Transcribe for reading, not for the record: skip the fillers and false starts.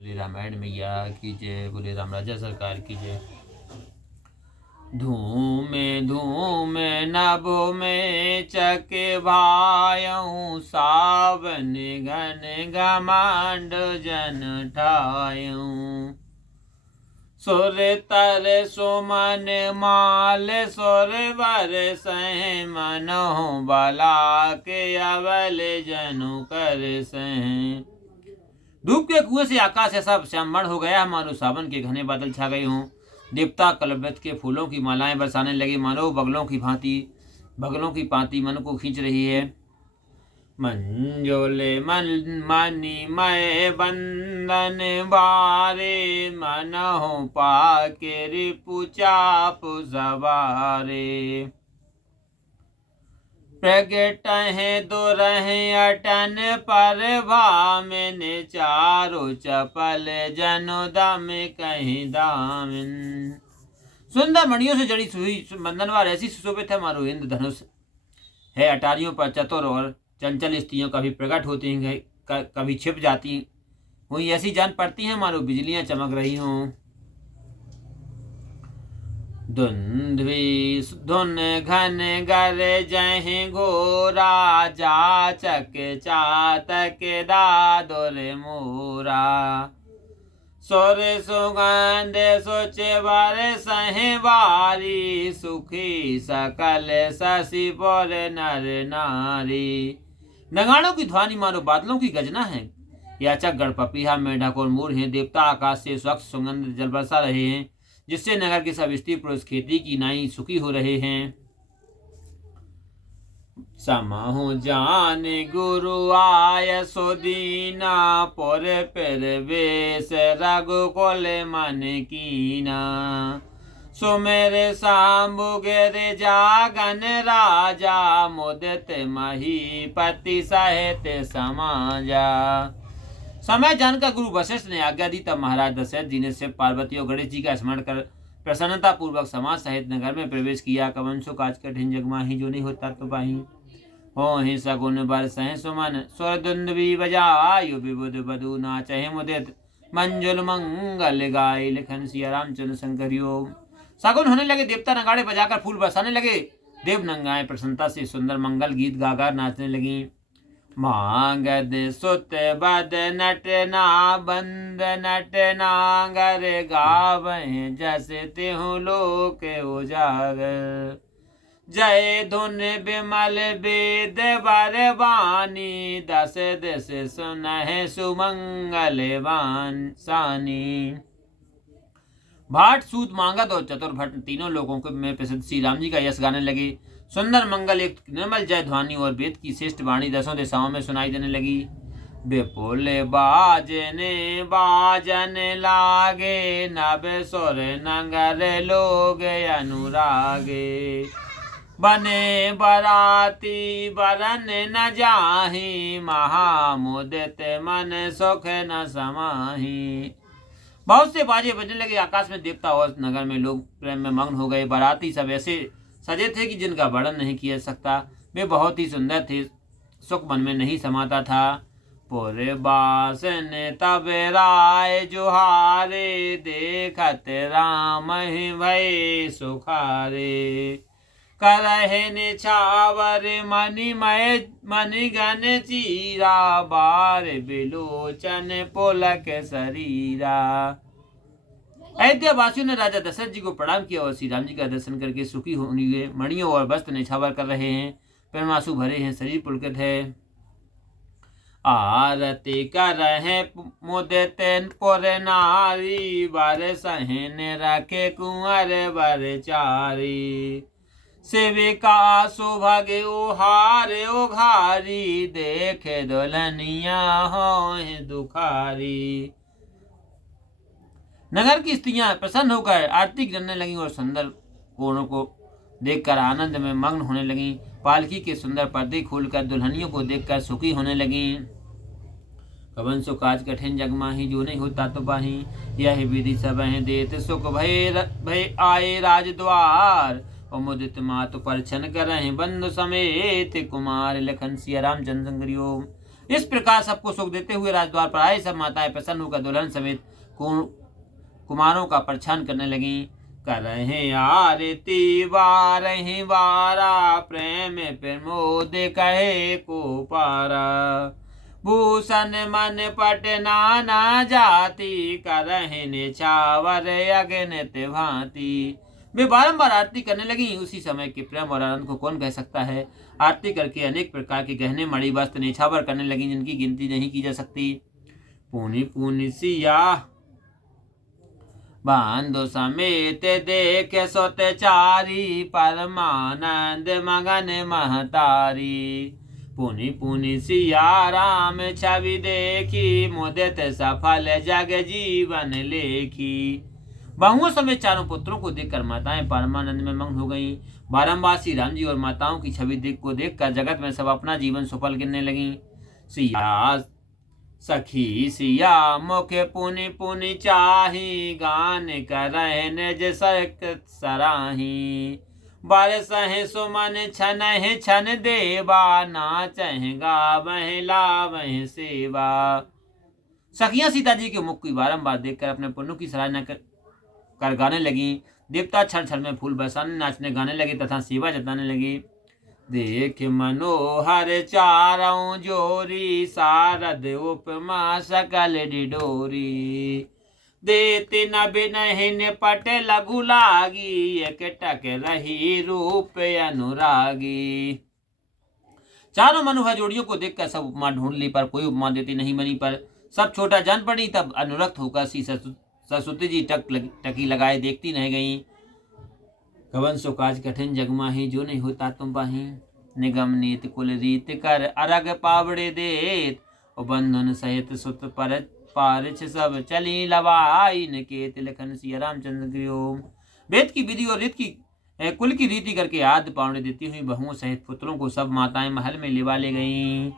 बोले रामायण मैया की जय, बोले राम राजा सरकार की जय। धूम धूम नभो में चक भायऊँ, सावन घन घमंड जन ठायऊँ। सुर तर सुमन माल सुर वर सह, मनहु बला के अवल जनु कर सह। धूप के कुएं से आकाश ऐसा श्यामवर्ण हो गया मानो सावन के घने बादल छा गए हों। देवता कलवृत के फूलों की मालाएं बरसाने लगे, मानो बगलों की भांति मन को खींच रही है। मंजोले मन मणि मय बंधन बारे, मनहु पाके रिपु चाप सवारे। प्रगट है दुरहि अटन पर भामिन, चारु चपल जनु दम कहीं दामिन। सुंदर मणियों से जड़ी हुई बंधनवार ऐसी सुशोभित है मारो इंद्रधनुष है। अटारियों पर चतुर और चंचल स्त्रियों कभी प्रकट होती हैं, कभी छिप जाती हुई ऐसी जान पड़ती हैं मानो बिजलियां चमक रही हों। धुंधवी धुन घन गर जह घोरा, जाचक चातक दादुर मोरा। सुर सुगंध सुच वर सहवारी, सुखी सकल शशि पुर नर नारी। नगाड़ों की ध्वनि मानो बादलों की गजना है। याचक गण पपीहा मेढक और मोर हैं। देवता आकाश से स्वच्छ सुगंध जल बरसा रहे हैं, जिससे नगर के सब स्त्री पुरुष खेती की नाई सुखी हो रहे हैं। समहु जान गुरु आय सुदीना, पुर पिर वेश रघुकुल मन कीना। सुमेर शांभु गिर जागन राजा, मुदित महीपति सहित समाजा। समय जानकर गुरु वशिष्ठ ने आज्ञा दी, तब महाराज दशरथ जी ने शिव पार्वती और गणेश जी का स्मरण कर प्रसन्नता पूर्वक समाज सहित नगर में प्रवेश किया। कवन सो काज कठिन जग माही, जो नहीं होता तो पाही। हो ही सगुन बरसहि सुमन, स्वर दुंदुभि बजायु विबुध बधु नाचहि मुदित। मंजुल मंगल गाय लिखन सिया रामचंद्र शंकर योग। सगुन होने लगे, देवता नगाड़े बजाकर फूल बरसाने लगे। देव नंगाएं प्रसन्नता से सुंदर मंगल गीत गाकर नाचने लगी। मांगद सुत बद नट ना बंद नट नागर, गावहि जस तिहु लोक उजागर। जय धुन बिमल वेद वर वाणी, दस दिस सुनहि सुमंगल सानी। भाट सूत मांगद और चतुर्भट तीनों लोगों के में प्रसिद्ध श्री राम जी का यश गाने लगे। सुंदर मंगल एक निर्मल जय ध्वनि और वेद की श्रेष्ठ वाणी दसों दिशाओं में सुनाई देने लगी। विपुल बाजने बाजन लागे, नभ सुर नगर लोग अनुरागे। बने बराती बरन न जाही, महामुदित मन सुख न समाही। बहुत से बाजे बजने लगे, आकाश में देवता और नगर में लोग प्रेम में मग्न हो गए। बाराती सब ऐसे सजे थे कि जिनका वर्णन नहीं किया सकता। वे बहुत ही सुंदर थे, सुख मन में नहीं समाता था। पुर बासन तब राय जुहारे, देखत राम ही भय सुखारे। करहि निछावर मणिमय मणिगण चीरा, बार बिलोचन पुलक शरीरा। अयोध्या वासियों ने राजा दशरथ जी को प्रणाम किया और श्री राम जी का दर्शन करके सुखी होने मणियों और वस्त्र निछावर कर रहे हैं। प्रेमासु भरे हैं, शरीर पुलकित है। आरती करहि मुदित पुर नारी, वर सहन रखे कुंवर वर चारी। सेविका सुभग उहार उघारी, देखे दुल्हनिया हों दुखारी। नगर की स्त्रियां प्रसन्न होकर आरती करने लगीं और सुंदर कोणों को देखकर आनंद में मग्न होने लगीं। पालकी के सुंदर पर्दे खोलकर दुल्हनियों को देखकर सुखी होने लगीं। कवन सो काज कठिन जग माही, जो नहीं होता तो पाही। यह विधि सब देत सुख भय आए राजद्वार, और मुदित मातु पर छन करहि बंधु समेत कुमार। लखन सिया रामचंद्र इस प्रकार सबको सुख देते हुए राजद्वार पर आए सब माताएं प्रसन्न होकर दुल्हन समेत कुमारों का प्रच्छान करने लगी। करहे आरती वारहि वारा, प्रेम प्रमोद कहे को पारा। भूषण मन पट नाना जाति, करहि निछावर अगणित भांति। वे बारंबार आरती करने लगी। उसी समय के प्रेम और आनंद को कौन कह सकता है। आरती करके अनेक प्रकार के गहने मणि वस्त्र निछावर करने लगी, जिनकी गिनती नहीं की जा सकती। पुनि पुनि सिया बांधो समेत देख सोत चारी, परमानंद मगन महतारी। पुनि पुनि सिया राम छवि देखी, मुदित सफल जग जीवन लेखी। बहुओं समेत चारों पुत्रों को देखकर माताएं परमानंद में मग्न हो गईं। बारंबार श्री राम जी और माताओं की छवि को देखकर जगत में सब अपना जीवन सफल गिनने लगीं। सिया सखी सिया मुख पुनि पुनि चाही, गान करहि निज सरक सराही। बरसहि सुमन छनहि छन देवा, नाचहि गावहि लावहि सेवा। सखियां सीता जी के मुख की बारंबार देखकर अपने पुण्यों की सराहना कर गाने लगी। देवता क्षण क्षण में फूल बरसाने नाचने गाने लगे तथा सेवा जताने लगे। देख मनोहर चारों जोरी, शारद उपमा सकल डिडोरी। देति न बिनहि निपट लघु लागी, एकटक रही रूप अनुरागी। चारों मनोहर जोड़ियों को देखकर सब उपमा ढूंढ ली, पर कोई उपमा देती नहीं बनी। पर सब छोटा जान पड़ी। तब अनुरक्त होकर सी सरस्वती जी टकी लगाए देखती रह गईं। कवन सो काज कठिन जग माही, जो नहीं होता तुम पाही। निगम नीत कुल रीत कर, अरग पावड़े देत। और बंधन सहित सुत पर पारिछ सब, चली लवाई निकेत लखन सिया रामचंद्र गृहो। वेद की विधि और रीत की कुल की रीति करके आद्य पावड़े देती हुई बहुओं सहित पुत्रों को सब माताएं महल में लिवा ले गईं।